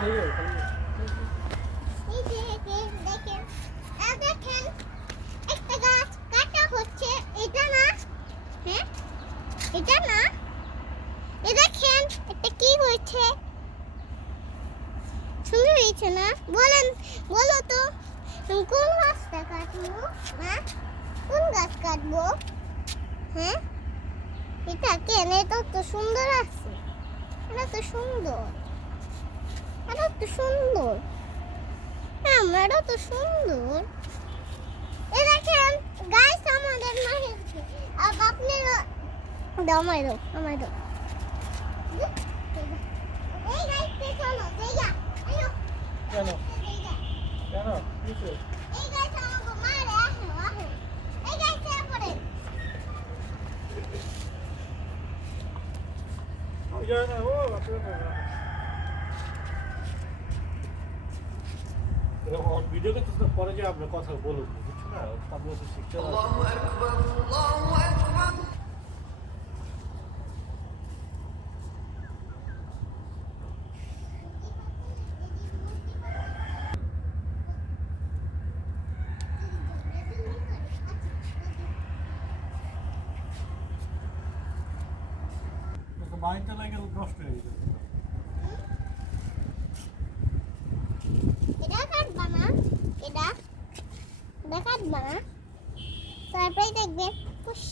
এই যে দেখেন দেখেন একটা গাছ কাটা হচ্ছে, এটা না? হ্যাঁ, এটা না? এ দেখেন এটা কি হয়েছে, সুন্দর হয়েছে না? বলেন, বলো তো কোন গাছটা কাটবো? হ্যাঁ, কোন গাছ কাটবো? হ্যাঁ, এটা কেন? এটা তো সুন্দর আছে, এটা তো সুন্দর, এটা তো সুন্দর, আমারও তো সুন্দর। এ দেখেন গাছ আমাদের মাঠে, আর আপনারা দাও, আমায় দাও, আমায় দাও। এই গাছটা চলো দেখা, আয়ো কেন দেখা, কেন কিসে এই গাছ আমাকে মারে, আসো আসো, এই গাছটা পড়ে। যায় না ও আপনার এরকম ভিডিও করতে পরে যে আপনার কথা বলুন বুঝছো না তারপরে তো শিখতে হবে। বাইকটা লাগে নষ্ট হয়ে গেছে। এটা কাটবা না, এটা এটা কাটবা না, তারপরে দেখবে পুশ।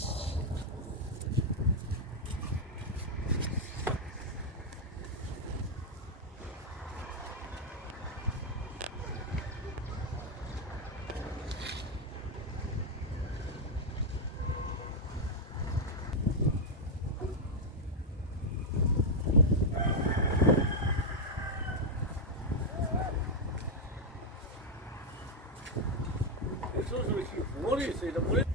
মরিস এটা মরিস